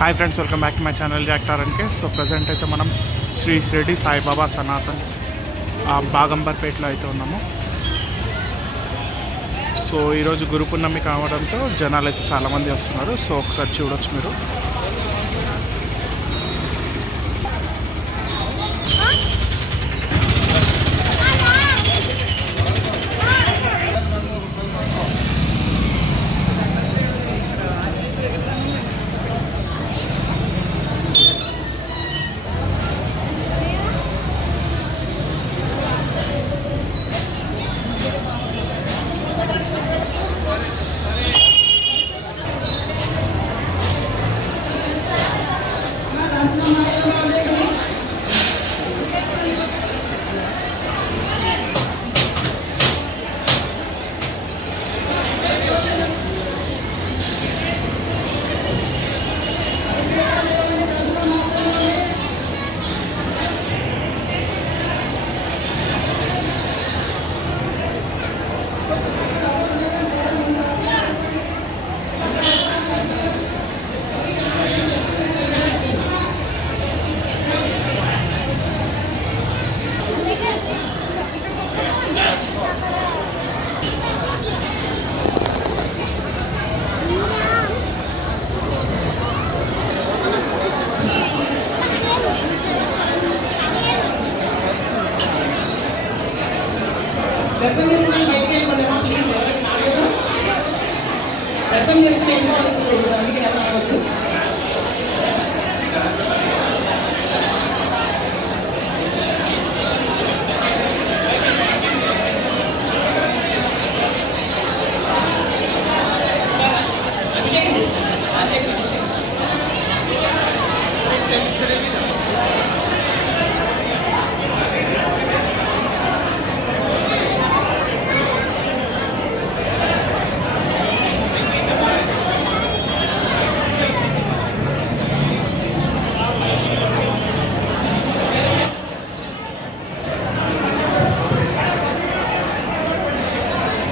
Hi friends, welcome back to my channel జాక్టర్ and case. So present అయితే మనం శ్రీ షిరిడి సాయిబాబా సనాతన్ బాగంబర్పేటలో అయితే ఉన్నాము. సో ఈరోజు గురు పూర్ణమి కావడంతో జనాలు అయితే చాలామంది వస్తున్నారు. సో ఒకసారి చూడొచ్చు మీరు. దర్శనం చేసుకుని బయటికి వెళ్ళిపోయినా ప్లీజ్ ఎవరికి రాలేదు. దర్శనం చేసుకుని వెళ్ళిపోవస్తుంది, అందుకే ఎవరు రావద్దు.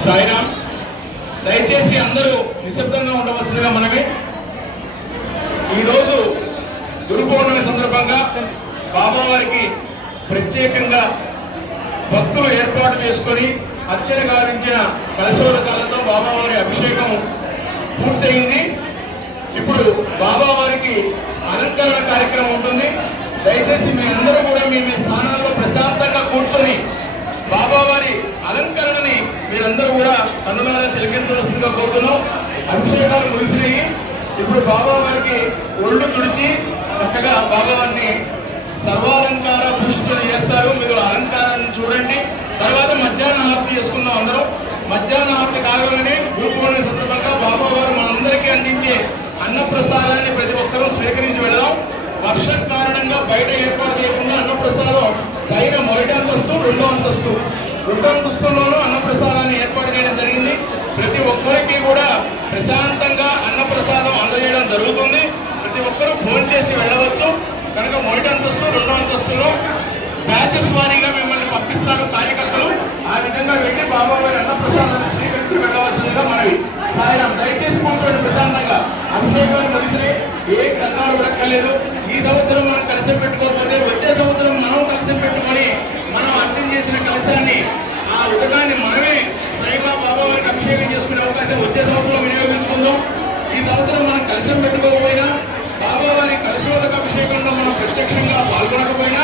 సాయిరామ్, దయచేసి అందరూ నిశ్శబ్దంగా ఉండవలసిందిగా మనమే. ఈరోజు గురు పౌర్ణమి సందర్భంగా బాబావారికి ప్రత్యేకంగా భక్తులు ఏర్పాటు చేసుకొని అర్చన గావించిన కలశోదకాలతో బాబావారి అభిషేకం పూర్తయింది. ఇప్పుడు బాబావారికి అలంకరణ కార్యక్రమం ఉంటుంది. దయచేసి మీ అందరూ కూడా మీ మీ స్థానాల్లో ప్రశాంతంగా కూర్చొని బాబావారి అలంకరణని మీరందరూ కూడా కన్నులారా తిలకించవలసిందిగా కోరుతున్నాం. అభిషేకాలు ముగిసినాయి. ఇప్పుడు బాబావారికి ఒళ్ళు తుడిచి చక్కగా బాబావారిని సర్వాలంకార భూషితులు చేస్తారు. మీరు అలంకారాన్ని చూడండి. తర్వాత మధ్యాహ్న హారతి చేసుకున్నాం అందరం. మధ్యాహ్న హారతి కాగానే గురు పౌర్ణమి సందర్భంగా బాబావారు మనందరికీ అందించే అన్నప్రసాదాన్ని ప్రతి ఒక్కరూ స్వీకరించి వెళదాం. వర్షం కారణంగా బయట ఏర్పాటు చేయకుండా అన్నప్రసాదం పైన మొదటి అంతస్తు, రెండో అంతస్తులోనూ అన్నప్రసాదాన్ని ఏర్పాటు చేయడం జరిగింది. ప్రతి ఒక్కరికి కూడా ప్రశాంతంగా అన్నప్రసాదం అందజేయడం జరుగుతుంది. ప్రతి ఒక్కరూ ఫోన్ చేసి వెళ్ళవచ్చు. కనుక మొదటి అంతస్తు, రెండో అంతస్తులో బ్యాచెస్ వారీగా మిమ్మల్ని పంపిస్తారు కార్యకర్తలు. ఆ విధంగా వెళ్ళి బాబావారి అన్నప్రసాదాన్ని స్వీకరించి వెళ్ళవలసిందిగా మనవి. సాయిరాం, దయచేసి కూర్చోండి ప్రశాంతంగా. అభిషేకాలు ముగిసినాయి, ఏ కంగారు పడక్కర్లేదు. ఈ సంవత్సరం మనం కలశం పెట్టుకోకపోతే వచ్చే సంవత్సరం మనం కలశం పెట్టుకొని మనం అర్చన చేసిన కలశాన్ని, ఆ ఉదకాన్ని మనమే స్వయంగా బాబావారికి అభిషేకం చేసుకునే అవకాశం వచ్చే సంవత్సరం వినియోగించుకుందాం. ఈ సంవత్సరం మనం కలశం పెట్టుకోకపోయినా, బాబావారి కలశోదక అభిషేకంలో మనం ప్రత్యక్షంగా పాల్గొనకపోయినా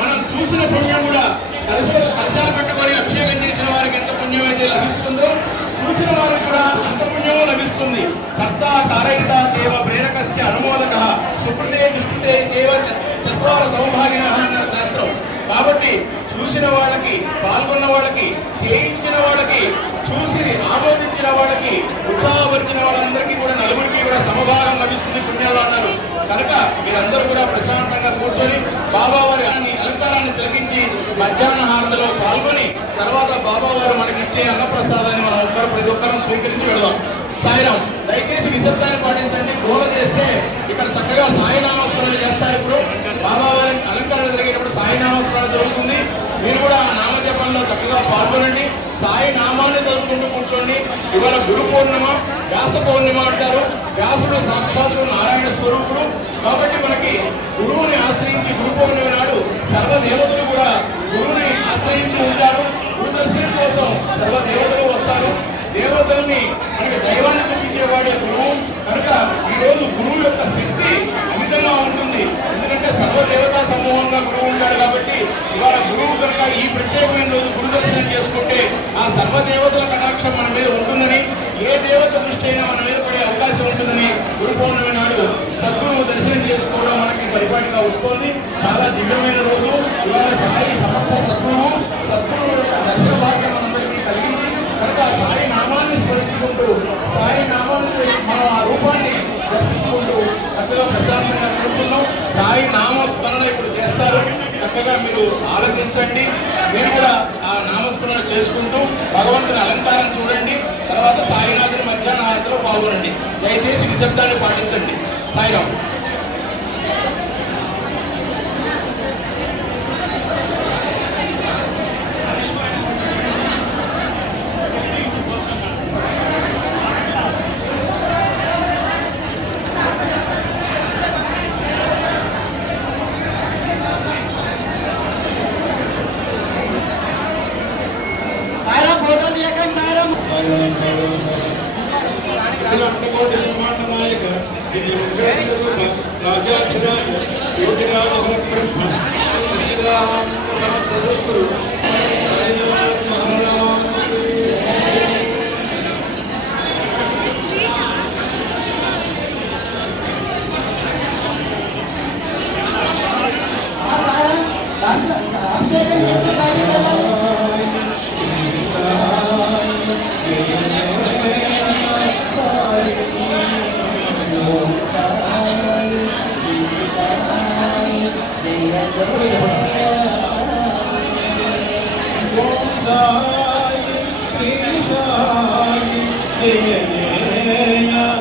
మనం చూసిన పుణ్యం కూడా కలశాలు పెట్టుకొని అభిషేకం చేసిన వారికి ఎంత పుణ్యం అయితే లభిస్తుందో చూసిన వారికి కూడా అంత పుణ్యము లభిస్తుంది. భక్త తారయిత చేవ ప్రేరకస్య అనుమోదక సుకృతే దుష్కృతే చేవ చత్వార సౌభాగిన అన్నారు శాస్త్రం. కాబట్టి చూసిన వాళ్ళకి, పాల్గొన్న వాళ్ళకి, చేయించిన వాళ్ళకి, చూసి ఆమోదించిన వాళ్ళకి, ఉత్సాహపరిచిన వాళ్ళందరికీ కూడా నలుగురికి కూడా సమభాగం లభిస్తుంది పుణ్యాలు అన్నారు. కనుక మీరందరూ కూడా ప్రశాంతంగా కూర్చొని బాబావారి అలంకారాన్ని తిలకించి మధ్యాహ్న హారతిలో పాల్గొని తర్వాత బాబావారు మనకి ఇచ్చే అన్నప్రసాదాన్ని మనం ప్రతి ఒక్కరూ స్వీకరించి వెళ్దాం. సాయిరాం, దయచేసి నిశ్శబ్దాన్ని పాటించండి. గోల చేస్తే ఇక్కడ చక్కగా సాయి నామస్మరణ చేస్తారు. ఇప్పుడు బాబావారి అలంకరణ జరిగేటప్పుడు సాయి నామస్మరణ జరుగుతుంది. మీరు కూడా ఆ నామజపంలో చక్కగా పాల్గొనండి. సాయి నామాన్ని తలుచుకుంటూ కూర్చోండి. ఇవాళ గురు పౌర్ణిమ, వ్యాస పౌర్ణిమ అంటారు. వ్యాసుడు సాక్షాత్తు నారాయణ స్వామి స్వరూపుడు. కాబట్టి మనకి గురువుని ఆశ్రయించి గురు పౌర్ణమి నాడు సర్వదేవతలు కూడా గురువుని ఆశ్రయించి ఉంటారు. గురు దర్శనం కోసం సర్వదేవతలు వస్తారు. దేవతల్ని మనకి దైవాన్ని చూపించేవాడే గురువు కనుక ఈరోజు గురువు యొక్క శక్తి అమితంగా ఉంటుంది. ఎందుకంటే సర్వదేవతా సమూహంగా గురువు ఉంటాడు కాబట్టి ఇవాళ గురువు కనుక ఈ ప్రత్యేకమైన రోజు గురు దర్శనం చేసుకుంటే ఆ సర్వదేవతల కటాక్షం మన మీద ఉంటుందని, ఏ దేవత దృష్టి అయినా మన మీద పడే అవకాశం ఉంటుందని గురు పౌర్ణమి నాడు సద్గురువు దర్శనం చేసుకోవడం మనకి పరిపాటిగా వస్తోంది. చాలా దివ్యమైన రోజు. ఇవాళ సాయి సమర్థ సద్గురువు యొక్క దర్శన భాగ్యం మనందరికీ కలిగింది కనుక సాయి నామాన్ని స్మరించుకుంటూ సాయి నామాన్ని మనం ఆ రూపాన్ని దర్శించుకుంటూ చక్కగా ప్రశాంతంగా కూర్చున్నాం. సాయి నామస్మరణ ఇప్పుడు చేస్తారు. చక్కగా మీరు ఆలోచించండి. మీరు కూడా ఆ నామస్మరణ చేసుకుంటూ భగవంతుని అలంకారం చూడండి. తర్వాత సాయినాథుని మధ్యాహ్న హారతిలో పాల్గొనండి. దయచేసి నిశ్శబ్దాన్ని పాటించండి. సాయిరామ్. అభిషేకం Jaya Jaya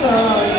Sai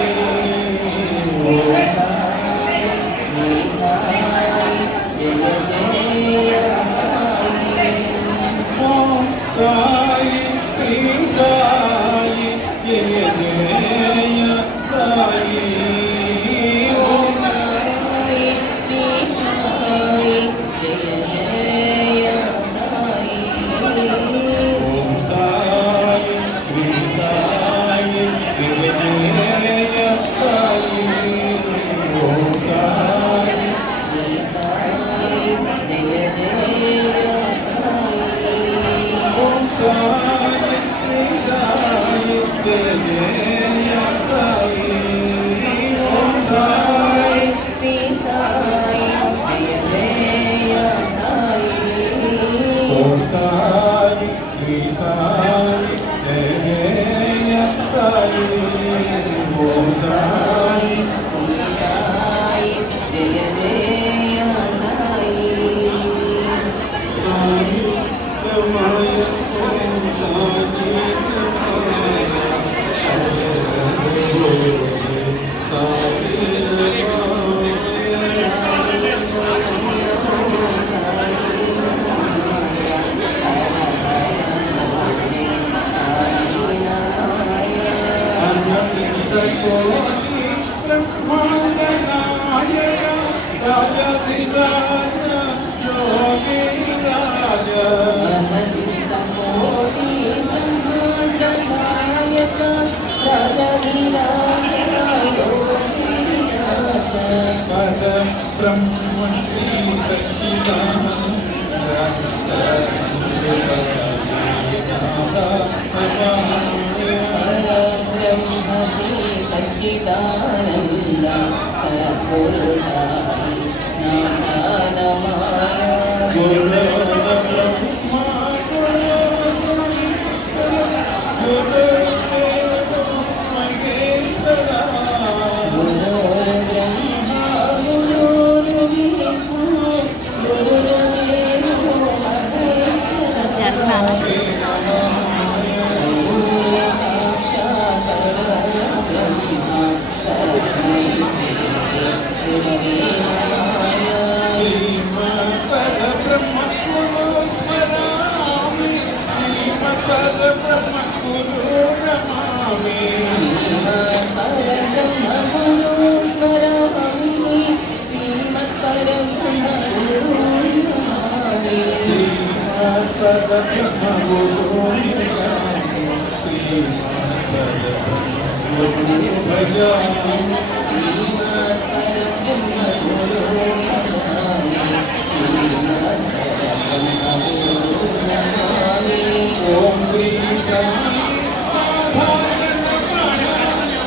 सच्चिदानंद सद्गुरु साई नाथ ओम श्री साई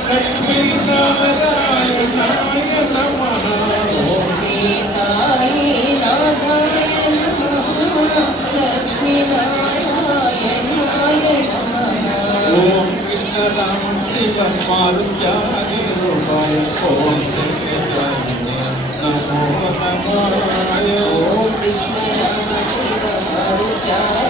लक्ष्मी नारायणाय नमः। ओम श्री साई नारायणाय नमः। लक्ष्मी नारायणाय नमः। ओम कृष्ण राम शिव मारुत्यादि रूपाय ओम श्री साई नमो नमः। ओम कृष्ण राम शिव मारुत्यादि